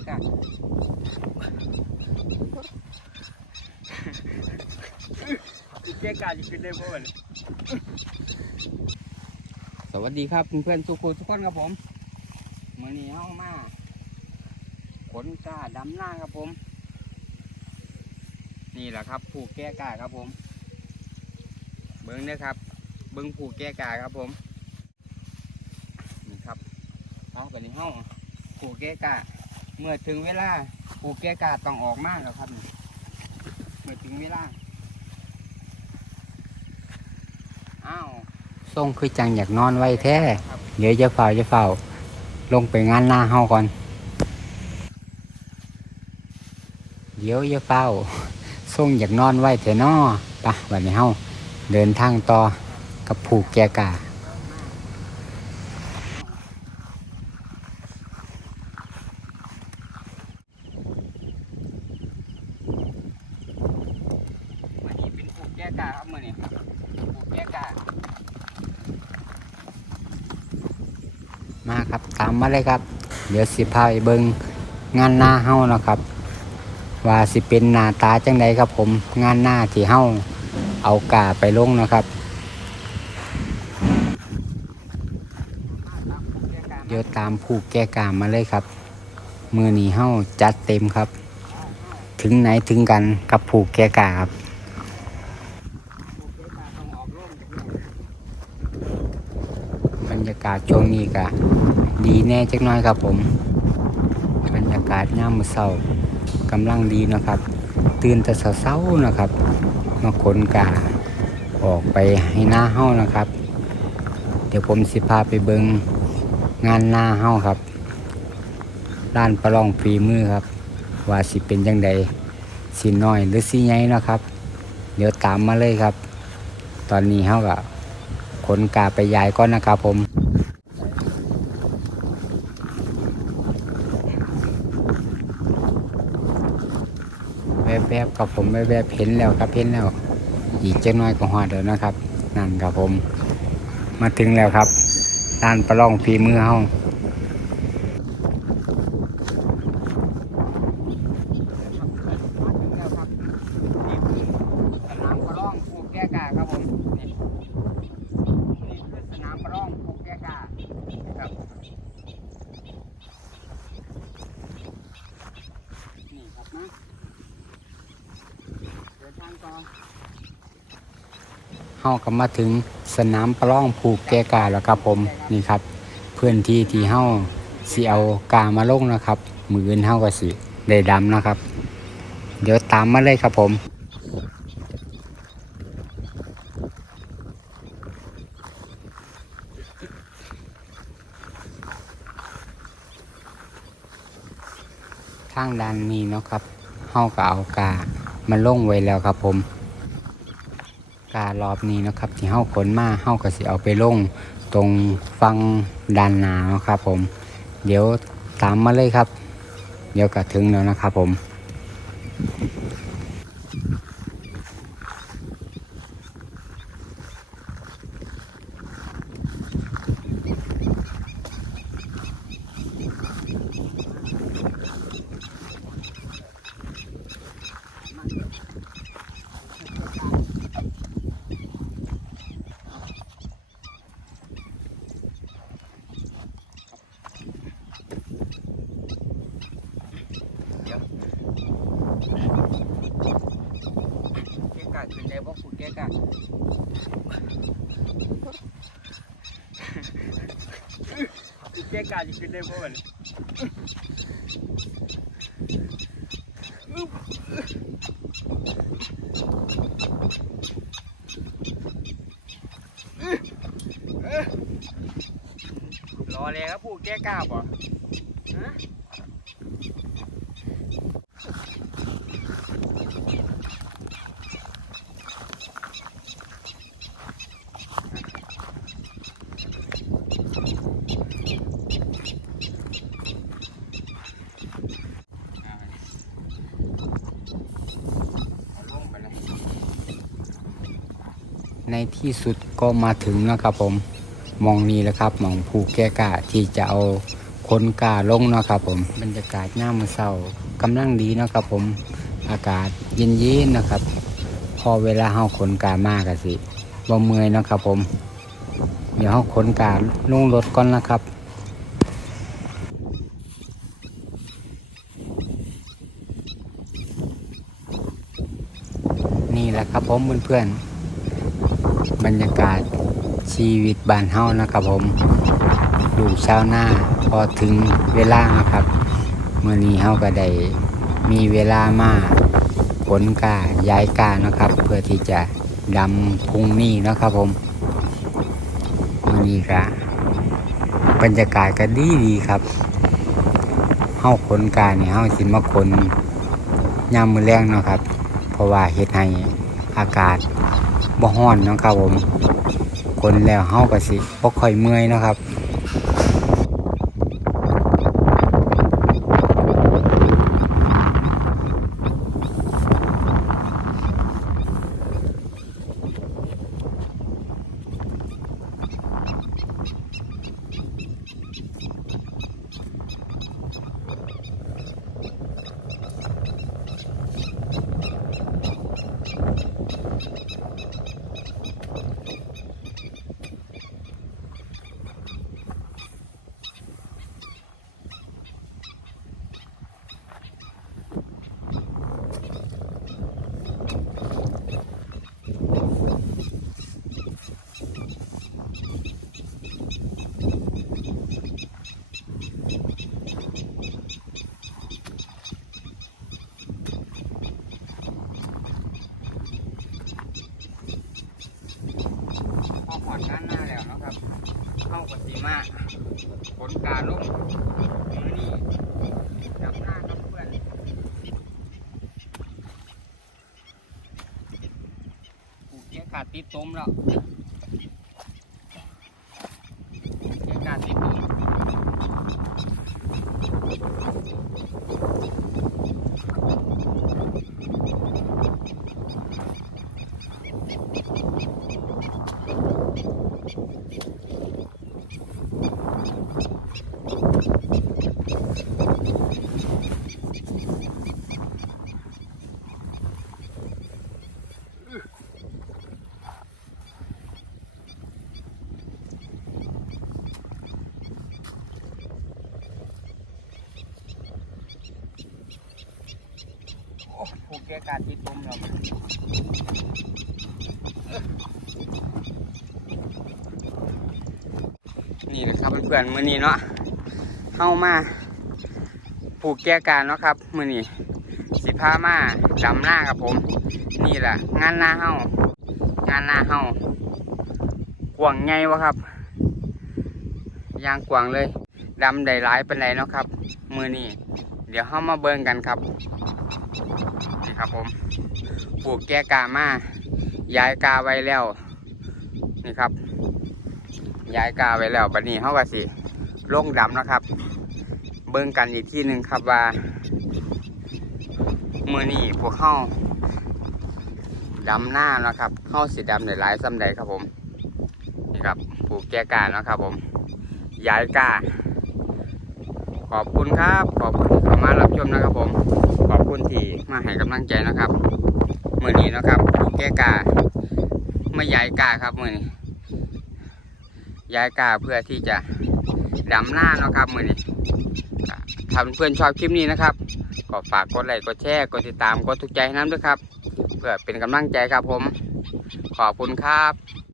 กกันผูกแกกันจะขึ้นได้บ่เลยสวัสดีครับเพื่อนๆทุกคนทุกคนครับผมมื่อนี้เฮามาขนกาดำหน้าครับผม นี่แหละครับ ผูกแก้กาครับผม เบิ้งนะครับ เบิ้งผูกแก้กาครับผมนี่ครับเอาไปในห้องผูกแก้กา เมื่อถึงเวลาผูกแก้กาต้องออกมาแล้วครับนี่เมื่อถึงเวลา อ้าวส่งคือจังอยากนอนไว้แท้ เดี๋ยวจะเฝ้าจะเฝ้า ลงไปงานหน้าเฮาก่อน เดี๋ยวจะเฝ้าส่งอยากนอนไว้แต่นอปะวันนี้เฮาเดินทางต่อกับผูกแกกาวันนี้เป็นผูกแกกาครับมือนี้ผูกแกกามาครับตามมาเลยครับ เดี๋ยวสิพาไปเบิงงานหน้าเฮ้านะครับ ว่าสิเป็นหน้าตาจังใดครับผมงานหน้าที่เฮ้าเอากาไปลงนะครับเดี๋ยวตามผูกแก้กามาเลยครับ มือนี้เฮ้าจัดเต็มครับ ถึงไหนถึงกันกับผูกแก้กาครับ บรรยาศช่วงนี้ก็ดีแน่จักหน้อยครับผม บรรยากาศย่ามมือเช้ากำลังดีนะครับ ตื่นแต่เช้าๆนะครับ มาขนกาออกไปให้หน้าเฮ้านะครับ เดี๋ยวผมสิพาไปเบิงงานหน้าเฮ้าครับด้านประลองฝีมือครับ ว่าสิเป็นจังใดสิน้อยหรือสิใหญ่นะครับ เดี๋ยวตามมาเลยครับ ตอนนี้เฮ้าก็ขนกาไปยายก่อนนะครับผม แวบๆกับผมแวบๆเห็นแล้วครับเห็นแล้ว อีกเจ้าน้อยก็หอดแล้วนะครับ นั่นครับผม มาถึงแล้วครับด้านประลองฝีมือเฮาสนามประลองผูกแก้กาครับผมนี่นี่คือสนามประลองผูกแก้กาครับนี่ครับนะ เดินทางต่อ เฮาก็มาถึงสนามประลองผูกแกกาแล้วครับผมนี่ครับ เพื่อนที่ที่เฮาสิเอากามาลงนะครับ มืออื่นเฮาก็สิได้ดำนะครับ เดี๋ยวตามมาเลยครับผมทางด้านนี้เนาะครับเฮาก็เอากามาลงไว้แล้วครับผม การอบนี้นะครับ ที่เฮาขนมาเฮาก็สิเอาไปลงตรงฟังด้านหนานะครับผม เดี๋ยวตามมาเลยครับ เดี๋ยวก็ถึงแล้วนะครับผม เก๊กะขึ้นได้บ่คุณเก๊กะ คุณเก๊กาจะขึ้นได้บ่เลยรอเลยครับผู้แก้กล้าบ่ฮะ ในที่สุดก็มาถึงแล้วครับผมมองนี้แหล้วครับมองภูแก้กาที่จะเอาขนกาลงนะครับผมบรรยากาศย่ามมื้อเช้ากำลังดีนะครับผมอากาศเย็นๆนะครับ พอเวลาเฮาขนกามากสิบ่เมื่อยนะครับผม เดี๋ยวเฮาขนกาลงรถก่อนนะครับนี่แหละครับผมเพื่อนๆ บรรยากาศชีวิตบ้านเฮานะครับผมดูชาวนาพอถึงเวลานะครับเมื่อนี้เฮาก็ได้มีเวลามาผลกาย้ายกานะครับ เพื่อที่จะดำพรุ่งนี้นะครับผมมื่อนี้ก็บรรยากาศก็ดีดีครับเฮาขนกาเนี่ยเฮาสิมาขนยามมือแรงนะครับ เพราะว่าเฮ็ดให้อากาศ บ่ร้อนนะครับผม คนแล้วเฮาก็สิบ่ค่อยเมื่อยนะครับ พอหอดด้านหน้าแล้วนะครับ เข้ากับสีมาผลการลงมือนี่จับหน้ากับเพื่อนผูก เกียร์ขาดติดต้มแล้วเกียร์ขาดติดต้ม อ้ผูกเกียร์ขาดติดต้มแล้วนี่นะครับเพื่อนๆมื้อนี้เนาะเข้ามาผูกแก้การเนาะครับมื้อนี้สิพามาดำหน้าครับผม นี่แหละงานหน้าเฮางานหน้าเฮากวางไงวะครับยางกวางเลยดำได้หลายเป็นไรเนาะครับ มือนี้ เดี๋ยวเฮามาเบิ่งกันครับนี่ครับผมปลูกแก้กามาย้ายกาไว้แล้ว นี่ครับ ย้ายกาไว้แล้วบัดนี้เฮาก็สิลงดำนะครับ เบิ่งกันอีกที่หนึ่งครับว่ามือนี้พวกเข้าดำหน้านะครับเข้าสีดำในหลายซ้ำใดครับผมนี่ครับปลูกแก้กานะครับผมย้ายกา ขอบคุณครับ ขอบคุณที่มารับชมนะครับ ผม ขอบคุณที่มาให้กำลังใจนะครับมือนี้นะครับแก้กาไม่ย้ายกาครับมือนี้ย้ายกาเพื่อที่จะดำหน้านะครับมือนี้ถ้าเพื่อนชอบคลิปนี้นะครับก็ฝากกดไลค์กดแชร์กดติดตามกดถูกใจให้น้ำด้วยครับ เพื่อเป็นกำลังใจครับผม ขอบคุณครับ